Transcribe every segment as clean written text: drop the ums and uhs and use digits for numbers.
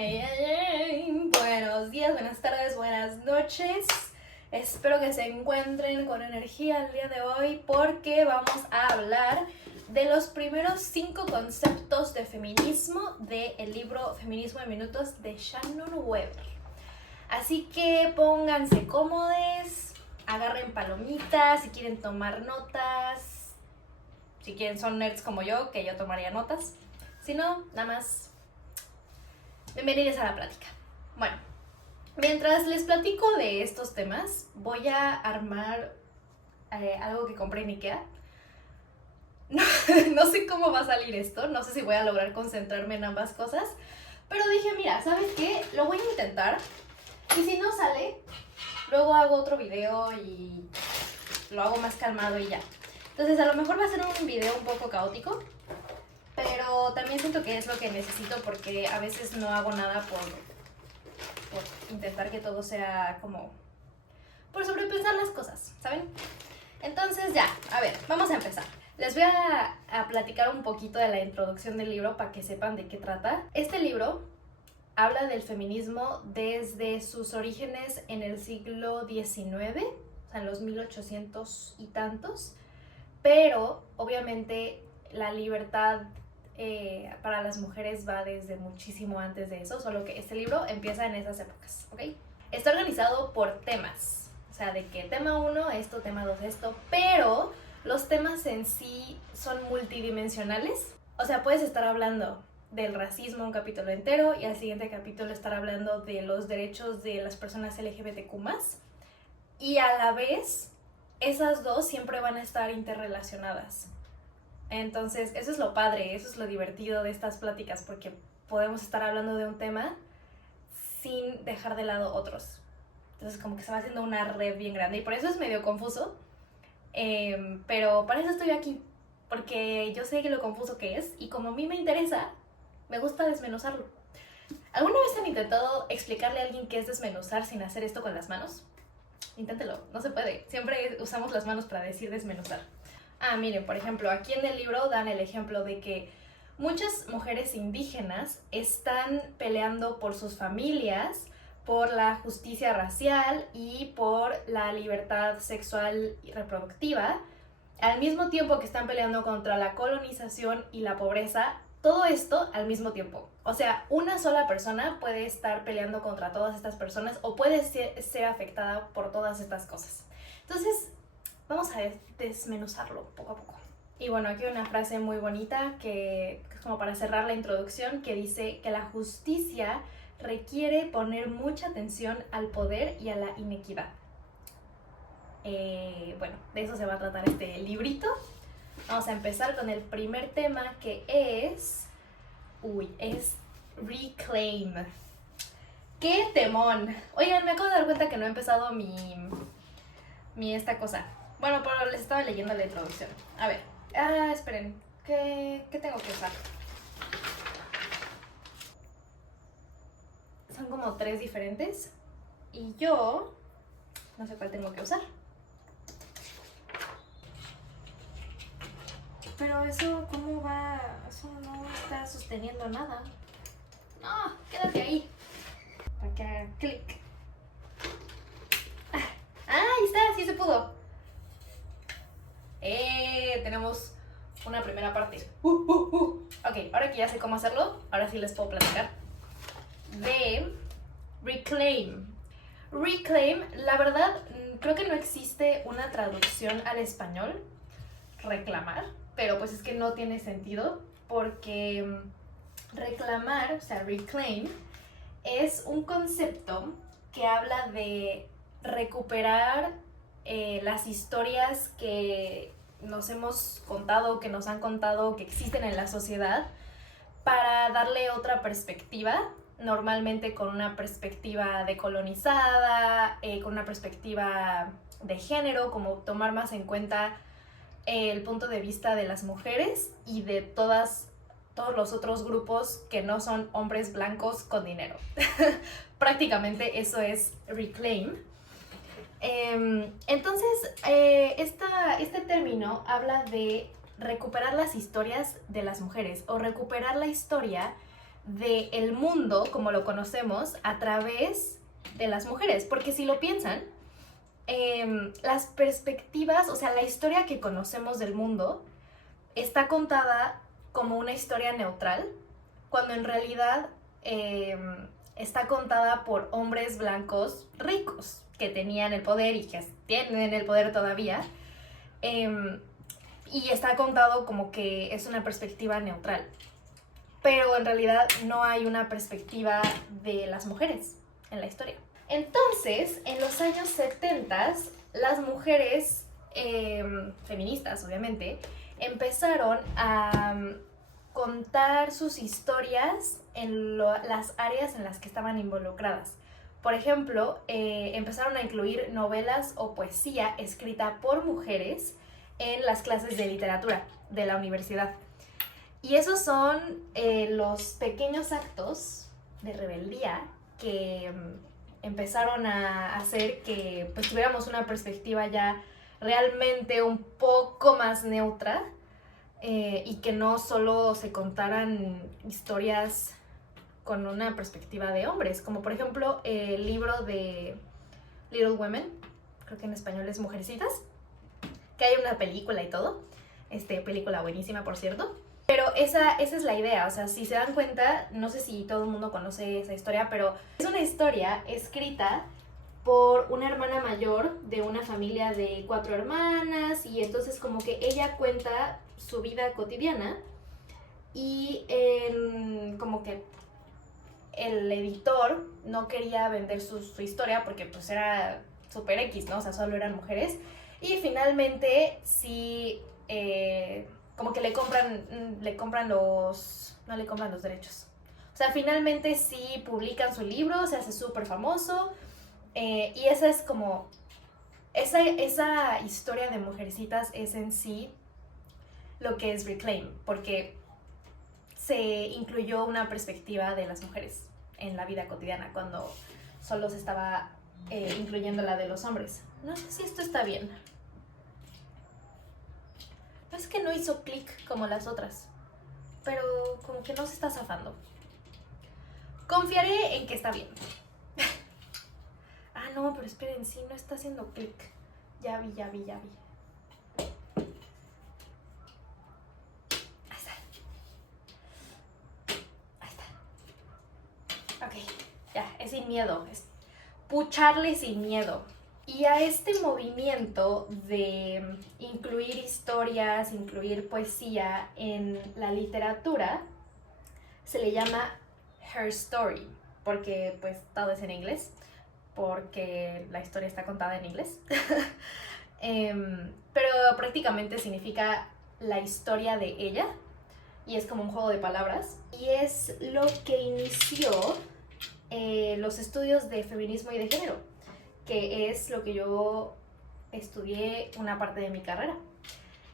Buenos días, buenas tardes, buenas noches. Espero que se encuentren con energía el día de hoy porque vamos a hablar de los primeros 5 conceptos de feminismo del libro Feminismo en Minutos de Shannon Weber. Así que pónganse cómodos, agarren palomitas si quieren tomar notas, si quieren son nerds como yo, que yo tomaría notas. Si no, nada más, bienvenidos a la plática. Bueno, mientras les platico de estos temas, voy a armar algo que compré en Ikea. No sé cómo va a salir esto, no sé si voy a lograr concentrarme en ambas cosas, pero dije, mira, ¿sabes qué? Lo voy a intentar y si no sale, luego hago otro video y lo hago más calmado y ya. Entonces a lo mejor va a ser un video un poco caótico, pero también siento que es lo que necesito porque a veces no hago nada por intentar que todo sea como por sobrepensar las cosas, ¿saben? Entonces ya, a ver, vamos a empezar. Les voy a platicar un poquito de la introducción del libro para que sepan de qué trata. Este libro habla del feminismo desde sus orígenes en el siglo XIX, o sea, en los 1800 y tantos, pero obviamente la libertad para las mujeres va desde muchísimo antes de eso, solo que este libro empieza en esas épocas, ¿ok? Está organizado por temas, o sea, de que tema 1 esto, tema 2 esto, pero los temas en sí son multidimensionales. O sea, puedes estar hablando del racismo un capítulo entero y al siguiente capítulo estar hablando de los derechos de las personas LGBTQ+, y a la vez esas dos siempre van a estar interrelacionadas. Entonces, eso es lo padre, eso es lo divertido de estas pláticas, porque podemos estar hablando de un tema sin dejar de lado otros. Entonces, como que se va haciendo una red bien grande y por eso es medio confuso. Pero para eso estoy aquí, porque yo sé lo confuso que es y como a mí me interesa, me gusta desmenuzarlo. ¿Alguna vez han intentado explicarle a alguien qué es desmenuzar sin hacer esto con las manos? Inténtelo, no se puede. Siempre usamos las manos para decir desmenuzar. Miren, por ejemplo, aquí en el libro dan el ejemplo de que muchas mujeres indígenas están peleando por sus familias, por la justicia racial y por la libertad sexual y reproductiva, al mismo tiempo que están peleando contra la colonización y la pobreza, todo esto al mismo tiempo. O sea, una sola persona puede estar peleando contra todas estas personas o puede ser afectada por todas estas cosas. Entonces, vamos a desmenuzarlo poco a poco. Y bueno, aquí hay una frase muy bonita que es como para cerrar la introducción, que dice que la justicia requiere poner mucha atención al poder y a la inequidad. Bueno, de eso se va a tratar este librito. Vamos a empezar con el primer tema, que es Reclaim. ¡Qué temón! Oigan, me acabo de dar cuenta que no he empezado mi esta cosa. Bueno, pero les estaba leyendo la introducción. A ver, esperen, ¿qué tengo que usar? Son como 3 diferentes y yo no sé cuál tengo que usar. Pero eso, ¿cómo va? Eso no está sosteniendo nada. No, quédate ahí. Para que haga clic. Ahí está, sí se pudo. Tenemos una primera parte. Ok, ahora que ya sé cómo hacerlo, ahora sí les puedo platicar de Reclaim. Reclaim, la verdad, creo que no existe una traducción al español, reclamar, pero pues es que no tiene sentido, porque reclamar, o sea, reclaim, es un concepto que habla de recuperar las historias que nos hemos contado, que nos han contado, que existen en la sociedad, para darle otra perspectiva, normalmente con una perspectiva decolonizada, con una perspectiva de género, como tomar más en cuenta el punto de vista de las mujeres y de todos los otros grupos que no son hombres blancos con dinero. Prácticamente eso es Reclaim. Entonces, este término habla de recuperar las historias de las mujeres o recuperar la historia del mundo como lo conocemos a través de las mujeres. Porque si lo piensan, las perspectivas, o sea, la historia que conocemos del mundo está contada como una historia neutral, cuando en realidad está contada por hombres blancos ricos que tenían el poder y que tienen el poder todavía, y está contado como que es una perspectiva neutral, pero en realidad no hay una perspectiva de las mujeres en la historia. Entonces, en los años 70, las mujeres feministas, obviamente, empezaron a contar sus historias en las áreas en las que estaban involucradas. Por ejemplo, empezaron a incluir novelas o poesía escrita por mujeres en las clases de literatura de la universidad. Y esos son los pequeños actos de rebeldía que empezaron a hacer que pues tuviéramos una perspectiva ya realmente un poco más neutra, y que no solo se contaran historias con una perspectiva de hombres, como por ejemplo el libro de Little Women, creo que en español es Mujercitas, que hay una película y todo, película buenísima por cierto. Pero esa es la idea, o sea, si se dan cuenta, no sé si todo el mundo conoce esa historia, pero es una historia escrita por una hermana mayor de una familia de 4 hermanas, y entonces como que ella cuenta su vida cotidiana, y como que el editor no quería vender su historia porque pues era super X, ¿no? O sea, solo eran mujeres, y finalmente sí, como que le compran los... no le compran los derechos. O sea, finalmente sí publican su libro, se hace súper famoso, y esa es como... Esa historia de Mujercitas es en sí lo que es Reclaim, porque se incluyó una perspectiva de las mujeres en la vida cotidiana, cuando solo se estaba incluyendo la de los hombres. No sé si esto está bien. No es que no hizo clic como las otras, pero como que no se está zafando. Confiaré en que está bien. Ah, no, pero esperen, sí, no está haciendo clic. Ya vi. Ok, ya, es sin miedo, es pucharle sin miedo. Y a este movimiento de incluir historias, incluir poesía en la literatura, se le llama Her Story, porque pues todo es en inglés, porque la historia está contada en inglés. Pero prácticamente significa la historia de ella, y es como un juego de palabras, y es lo que inició los estudios de feminismo y de género, que es lo que yo estudié una parte de mi carrera.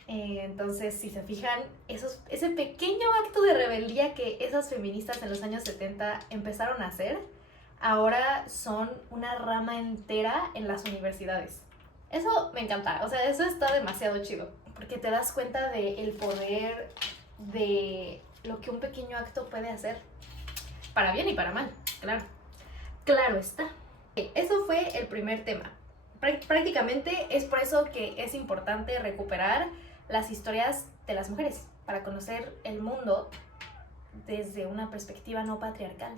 Entonces, si se fijan, ese pequeño acto de rebeldía que esas feministas en los años 70 empezaron a hacer, ahora son una rama entera en las universidades. Eso me encanta, o sea, eso está demasiado chido, porque te das cuenta del poder de lo que un pequeño acto puede hacer, para bien y para mal, claro. Claro está. Eso fue el primer tema. Prácticamente es por eso que es importante recuperar las historias de las mujeres, para conocer el mundo desde una perspectiva no patriarcal.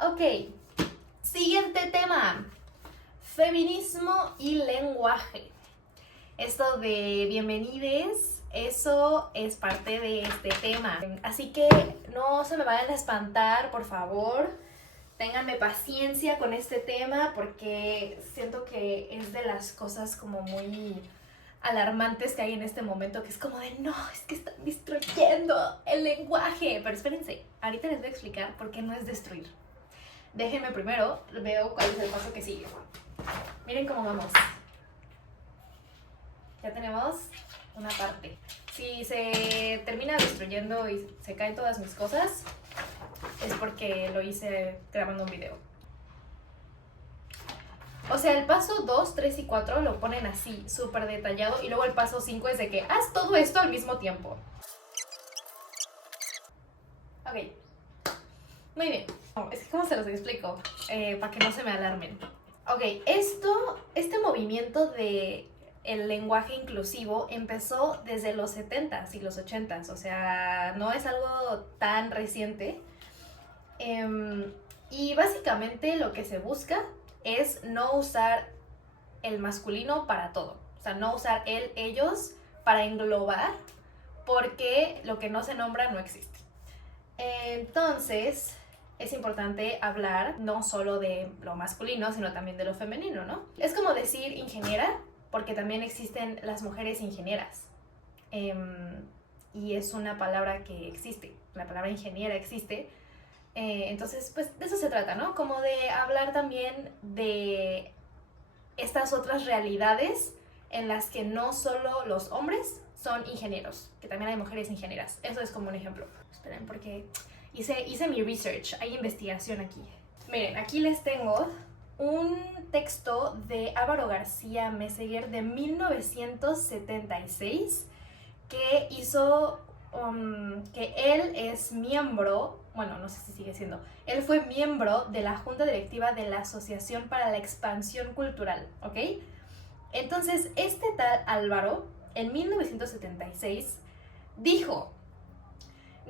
Ok, siguiente tema. Feminismo y lenguaje. Esto de bienvenides, eso es parte de este tema. Así que no se me vayan a espantar, por favor. Ténganme paciencia con este tema, porque siento que es de las cosas como muy alarmantes que hay en este momento, que es como de no, es que están destruyendo el lenguaje. Pero espérense, ahorita les voy a explicar por qué no es destruir. Déjenme primero, veo cuál es el paso que sigue. Miren cómo vamos. Ya tenemos una parte. Si se termina destruyendo y se caen todas mis cosas, es porque lo hice grabando un video. O sea, el paso 2, 3 y 4 lo ponen así, súper detallado, y luego el paso 5 es de que haz todo esto al mismo tiempo. Ok, muy bien. Es que ¿cómo se los explico? Para que no se me alarmen. Ok, este movimiento de el lenguaje inclusivo empezó desde los 70s y los 80s, o sea, no es algo tan reciente. Y básicamente lo que se busca es no usar el masculino para todo, o sea, no usar él, ellos para englobar, porque lo que no se nombra no existe. Entonces, es importante hablar no solo de lo masculino, sino también de lo femenino, ¿no? Es como decir ingeniera, porque también existen las mujeres ingenieras. Y es una palabra que existe, la palabra ingeniera existe. Entonces, pues de eso se trata, ¿no? Como de hablar también de estas otras realidades en las que no solo los hombres son ingenieros, que también hay mujeres ingenieras. Eso es como un ejemplo. Esperen, porque hice mi research, hay investigación aquí. Miren, aquí les tengo un texto de Álvaro García Meseguer de 1976 que hizo, que él es miembro, bueno, no sé si sigue siendo, él fue miembro de la junta directiva de la Asociación para la Expansión Cultural, ¿ok? Entonces, este tal Álvaro, en 1976, dijo: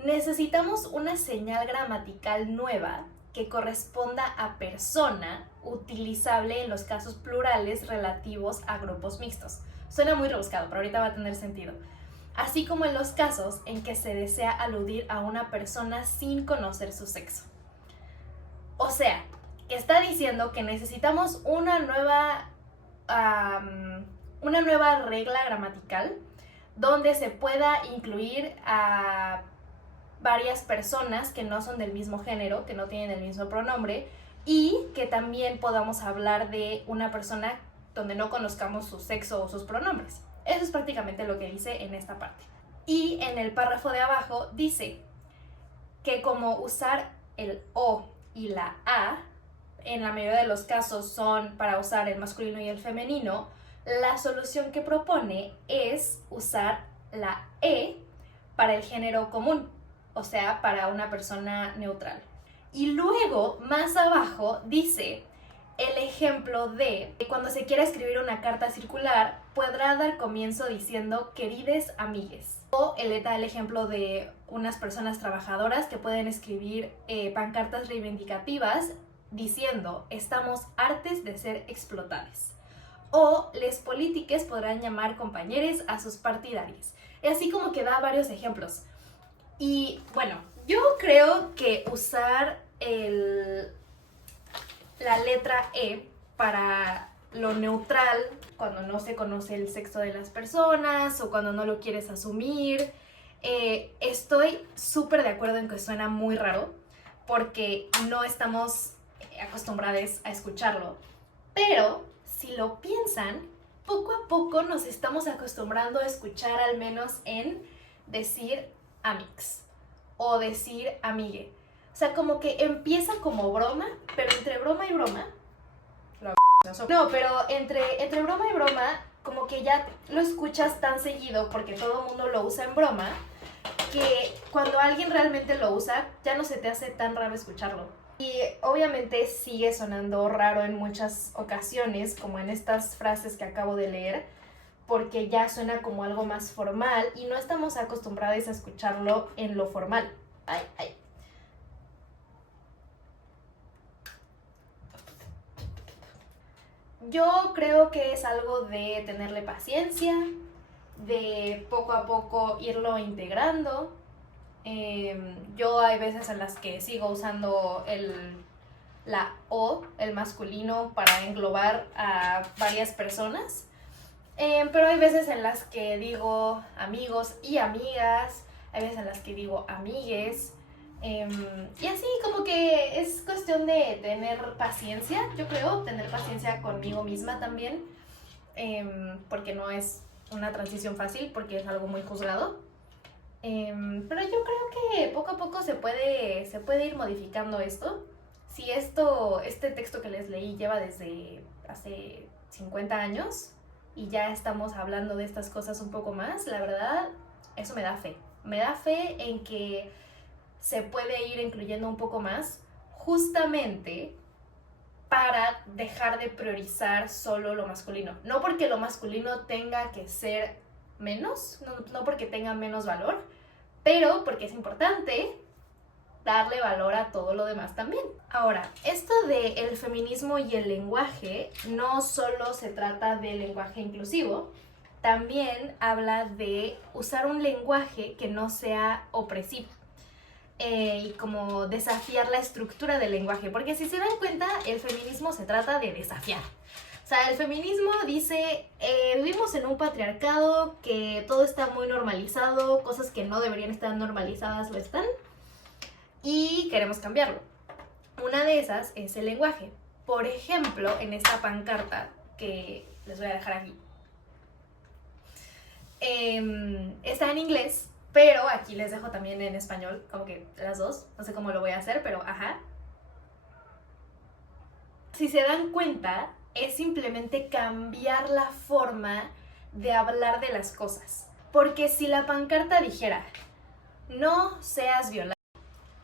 necesitamos una señal gramatical nueva que corresponda a persona, utilizable en los casos plurales relativos a grupos mixtos. Suena muy rebuscado, pero ahorita va a tener sentido. Así como en los casos en que se desea aludir a una persona sin conocer su sexo. O sea, que está diciendo que necesitamos una nueva regla gramatical donde se pueda incluir a varias personas que no son del mismo género, que no tienen el mismo pronombre, y que también podamos hablar de una persona donde no conozcamos su sexo o sus pronombres. Eso es prácticamente lo que dice en esta parte. Y en el párrafo de abajo dice que como usar el O y la A, en la mayoría de los casos son para usar el masculino y el femenino, la solución que propone es usar la E para el género común, o sea, para una persona neutral. Y luego, más abajo, dice el ejemplo de cuando se quiera escribir una carta circular, podrá dar comienzo diciendo querides amigues. O él da el ejemplo de unas personas trabajadoras que pueden escribir pancartas reivindicativas diciendo estamos hartes de ser explotadas. O les politiques podrán llamar compañeros a sus partidarios. Y así como que da varios ejemplos. Y bueno, yo creo que usar la letra E para lo neutral, cuando no se conoce el sexo de las personas o cuando no lo quieres asumir, estoy súper de acuerdo en que suena muy raro porque no estamos acostumbrados a escucharlo. Pero si lo piensan, poco a poco nos estamos acostumbrando a escuchar al menos en decir amix o decir amigue. O sea, como que empieza como broma, pero entre broma y broma... No, pero entre broma y broma, como que ya lo escuchas tan seguido porque todo el mundo lo usa en broma, que cuando alguien realmente lo usa, ya no se te hace tan raro escucharlo. Y obviamente sigue sonando raro en muchas ocasiones, como en estas frases que acabo de leer, porque ya suena como algo más formal y no estamos acostumbrados a escucharlo en lo formal. Ay. Yo creo que es algo de tenerle paciencia, de poco a poco irlo integrando. Yo hay veces en las que sigo usando la O, el masculino, para englobar a varias personas. Pero hay veces en las que digo amigos y amigas, hay veces en las que digo amigues. Y así como que es cuestión de tener paciencia, yo creo, tener paciencia conmigo misma también, porque no es una transición fácil, porque es algo muy juzgado. Pero yo creo que poco a poco se puede ir modificando esto. Si este texto que les leí lleva desde hace 50 años y ya estamos hablando de estas cosas un poco más, la verdad, eso me da fe. Me da fe en que se puede ir incluyendo un poco más, justamente para dejar de priorizar solo lo masculino. No porque lo masculino tenga que ser menos, no porque tenga menos valor, pero porque es importante darle valor a todo lo demás también. Ahora, esto del feminismo y el lenguaje no solo se trata del lenguaje inclusivo, también habla de usar un lenguaje que no sea opresivo. Y como desafiar la estructura del lenguaje, porque si se dan cuenta, el feminismo se trata de desafiar. O sea, el feminismo dice, vivimos en un patriarcado, que todo está muy normalizado, cosas que no deberían estar normalizadas lo están, y queremos cambiarlo. Una de esas es el lenguaje. Por ejemplo, en esta pancarta que les voy a dejar aquí, está en inglés, pero aquí les dejo también en español, como que las dos, no sé cómo lo voy a hacer, pero ajá. Si se dan cuenta, es simplemente cambiar la forma de hablar de las cosas. Porque si la pancarta dijera, no seas violada,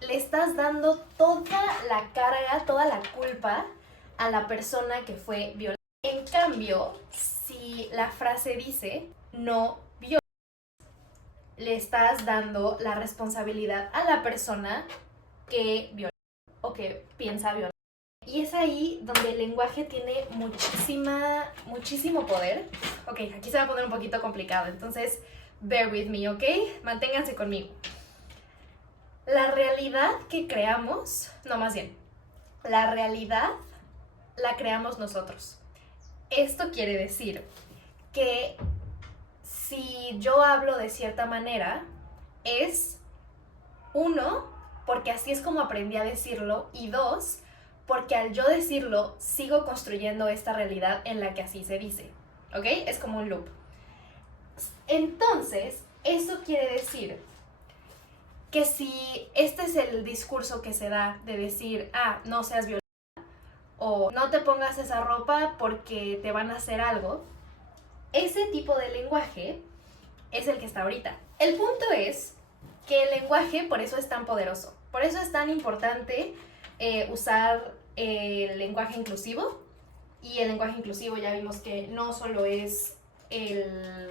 le estás dando toda la carga, toda la culpa a la persona que fue violada. En cambio, si la frase dice, no violes, le estás dando la responsabilidad a la persona que viola o que piensa violar. Y es ahí donde el lenguaje tiene muchísimo poder. Ok, aquí se va a poner un poquito complicado, entonces bear with me, ¿ok? Manténganse conmigo. La realidad que creamos, no, más bien, la realidad la creamos nosotros. Esto quiere decir que si yo hablo de cierta manera, es uno, porque así es como aprendí a decirlo, y dos, porque al yo decirlo, sigo construyendo esta realidad en la que así se dice, ¿ok? Es como un loop. Entonces, eso quiere decir que si este es el discurso que se da de decir, no seas violenta, o no te pongas esa ropa porque te van a hacer algo, ese tipo de lenguaje es el que está ahorita. El punto es que el lenguaje por eso es tan poderoso, por eso es tan importante usar el lenguaje inclusivo. Y el lenguaje inclusivo ya vimos que no solo es el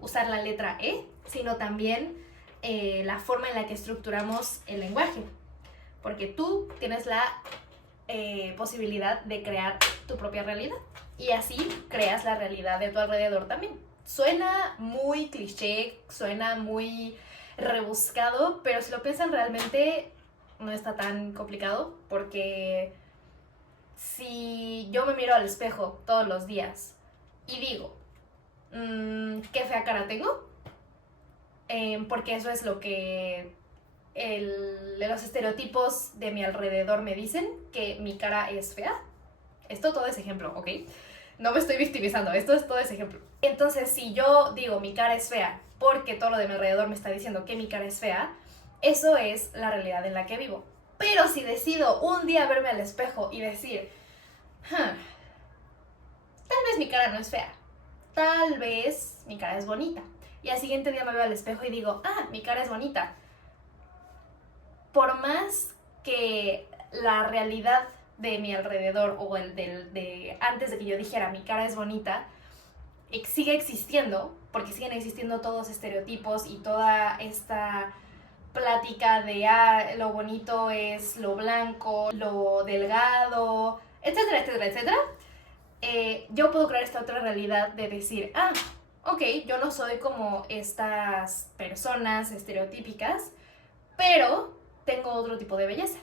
usar la letra E, sino también la forma en la que estructuramos el lenguaje. Porque tú tienes la posibilidad de crear tu propia realidad. Y así creas la realidad de tu alrededor también. Suena muy cliché, suena muy rebuscado, pero si lo piensan realmente no está tan complicado, porque si yo me miro al espejo todos los días y digo, qué fea cara tengo, porque eso es lo que los estereotipos de mi alrededor me dicen, que mi cara es fea. Esto todo es ejemplo, ¿ok? No me estoy victimizando, esto es todo ese ejemplo. Entonces, si yo digo mi cara es fea porque todo lo de mi alrededor me está diciendo que mi cara es fea, eso es la realidad en la que vivo. Pero si decido un día verme al espejo y decir, tal vez mi cara no es fea, tal vez mi cara es bonita, y al siguiente día me veo al espejo y digo, mi cara es bonita, por más que la realidad de mi alrededor o el de antes de que yo dijera mi cara es bonita sigue existiendo, porque siguen existiendo todos estereotipos y toda esta plática de lo bonito es lo blanco, lo delgado, etcétera, etcétera, etcétera. Yo puedo crear esta otra realidad de decir, ok, yo no soy como estas personas estereotípicas, pero tengo otro tipo de belleza.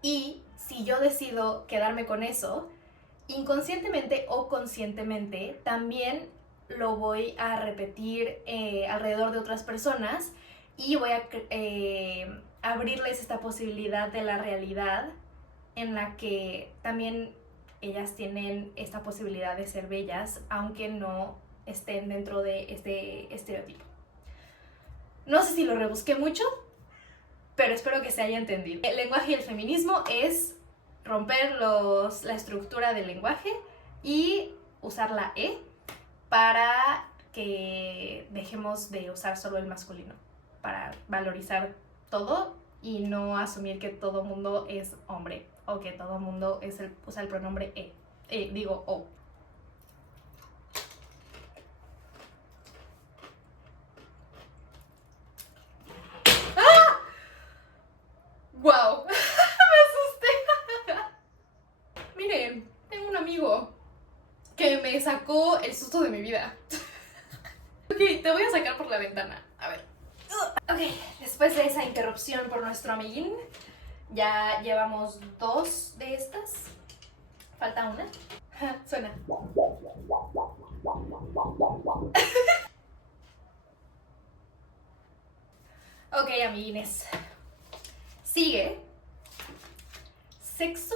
Y si yo decido quedarme con eso, inconscientemente o conscientemente, también lo voy a repetir alrededor de otras personas y voy a abrirles esta posibilidad de la realidad en la que también ellas tienen esta posibilidad de ser bellas, aunque no estén dentro de este estereotipo. No sé si lo rebusqué mucho, pero espero que se haya entendido. El lenguaje y el feminismo es romper la estructura del lenguaje y usar la E para que dejemos de usar solo el masculino, para valorizar todo y no asumir que todo mundo es hombre o que todo mundo usa el pronombre digo o. ¡Wow! Me asusté. Miren, tengo un amigo que me sacó el susto de mi vida. Ok, te voy a sacar por la ventana. A ver. Ok, después de esa interrupción por nuestro amiguín, ya llevamos 2 de estas. Falta una. Suena. Ok, amiguines. Sigue sexo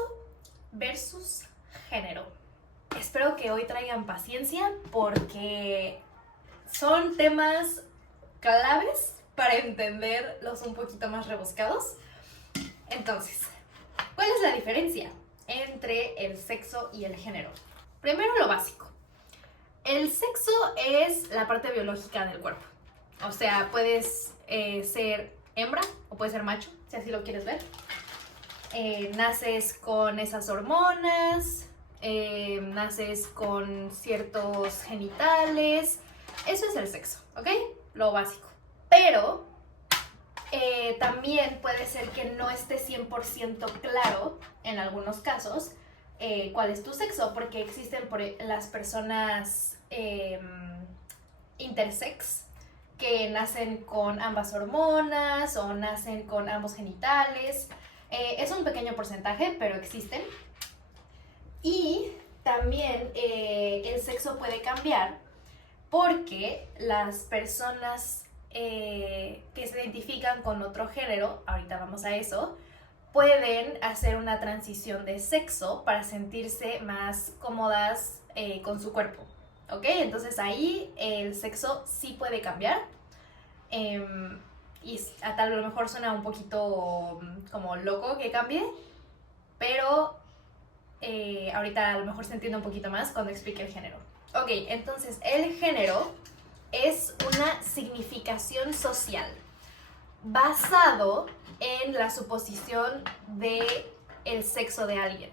versus género. Espero que hoy traigan paciencia porque son temas claves para entenderlos un poquito más rebuscados. Entonces, ¿cuál es la diferencia entre el sexo y el género? Primero, lo básico. El sexo es la parte biológica del cuerpo. O sea, puedes ser hembra o puedes ser macho, si así lo quieres ver. Naces con esas hormonas, naces con ciertos genitales. Eso es el sexo, ¿ok? Lo básico. Pero también puede ser que no esté 100% claro en algunos casos cuál es tu sexo, porque existen las personas intersex que nacen con ambas hormonas o nacen con ambos genitales. Es un pequeño porcentaje, pero existen. Y también el sexo puede cambiar porque las personas que se identifican con otro género, ahorita vamos a eso, pueden hacer una transición de sexo para sentirse más cómodas con su cuerpo. ¿Ok? Entonces ahí el sexo sí puede cambiar. Y a tal lo mejor suena un poquito como loco que cambie, pero ahorita a lo mejor se entiende un poquito más cuando explique el género. Ok, entonces el género es una significación social basado en la suposición de el sexo de alguien.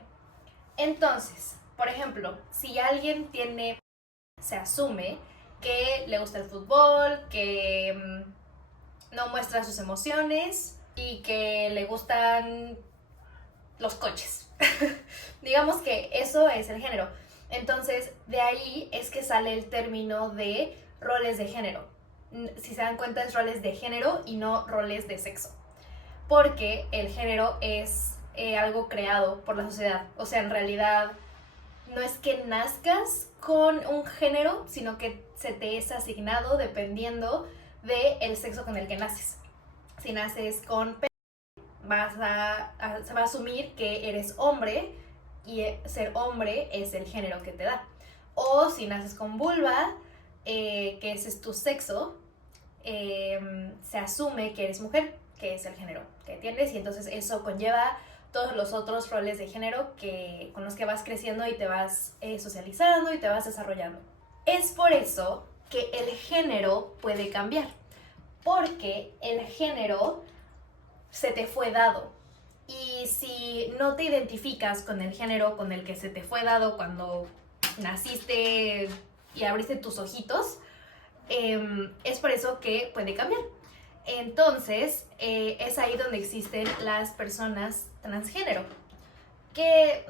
Entonces, por ejemplo, si alguien se asume que le gusta el fútbol, que no muestra sus emociones y que le gustan los coches. Digamos que eso es el género. Entonces, de ahí es que sale el término de roles de género. Si se dan cuenta, es roles de género y no roles de sexo. Porque el género es algo creado por la sociedad. O sea, en realidad no es que nazcas con un género, sino que se te es asignado dependiendo del sexo con el que naces. Si naces con pene, se va a asumir que eres hombre y ser hombre es el género que te da. O si naces con vulva, que ese es tu sexo, se asume que eres mujer, que es el género que tienes, y entonces eso conlleva todos los otros roles de género con los que vas creciendo y te vas socializando y te vas desarrollando. Es por eso que el género puede cambiar, porque el género se te fue dado. Y si no te identificas con el género con el que se te fue dado cuando naciste y abriste tus ojitos, es por eso que puede cambiar. Entonces, es ahí donde existen las personas transgénero. Que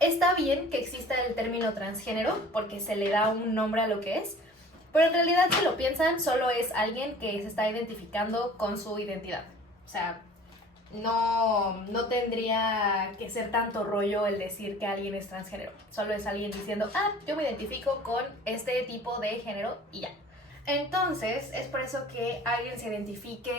está bien que exista el término transgénero porque se le da un nombre a lo que es, pero en realidad, si lo piensan, solo es alguien que se está identificando con su identidad. O sea, no tendría que ser tanto rollo el decir que alguien es transgénero. Solo es alguien diciendo, yo me identifico con este tipo de género y ya. Entonces, es por eso que alguien se identifique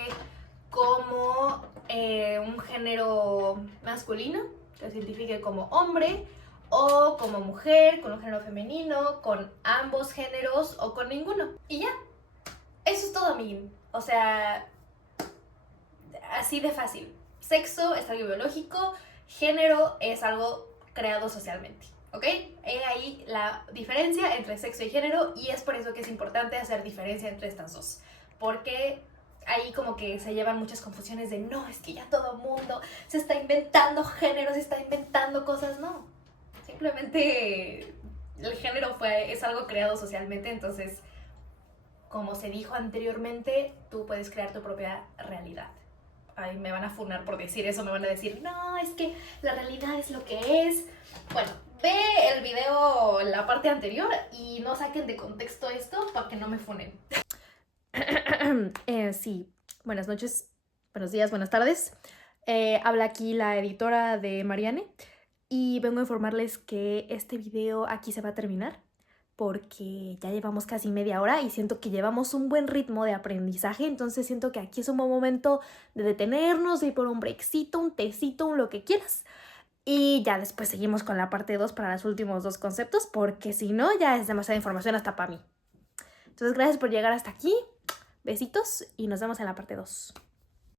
como un género masculino, que se identifique como hombre, o como mujer, con un género femenino, con ambos géneros o con ninguno. Y ya. Eso es todo, amiguín. O sea, así de fácil. Sexo es algo biológico, género es algo creado socialmente. ¿Ok? He ahí la diferencia entre sexo y género, y es por eso que es importante hacer diferencia entre estas dos. Porque ahí como que se llevan muchas confusiones de no, es que ya todo mundo se está inventando géneros, se está inventando cosas, no. Simplemente el género es algo creado socialmente, entonces, como se dijo anteriormente, tú puedes crear tu propia realidad. Ay, me van a funar por decir eso, me van a decir, no, es que la realidad es lo que es. Bueno, ve el video, la parte anterior, y no saquen de contexto esto para que no me funen. Sí, buenas noches, buenos días, buenas tardes. Habla aquí la editora de Marianne y vengo a informarles que este video aquí se va a terminar porque ya llevamos casi media hora y siento que llevamos un buen ritmo de aprendizaje, entonces siento que aquí es un buen momento de detenernos, de ir por un breakcito, un tecito, un lo que quieras. Y ya después seguimos con la parte 2 para los últimos 2 conceptos, porque si no ya es demasiada información hasta para mí. Entonces gracias por llegar hasta aquí, besitos y nos vemos en la parte 2.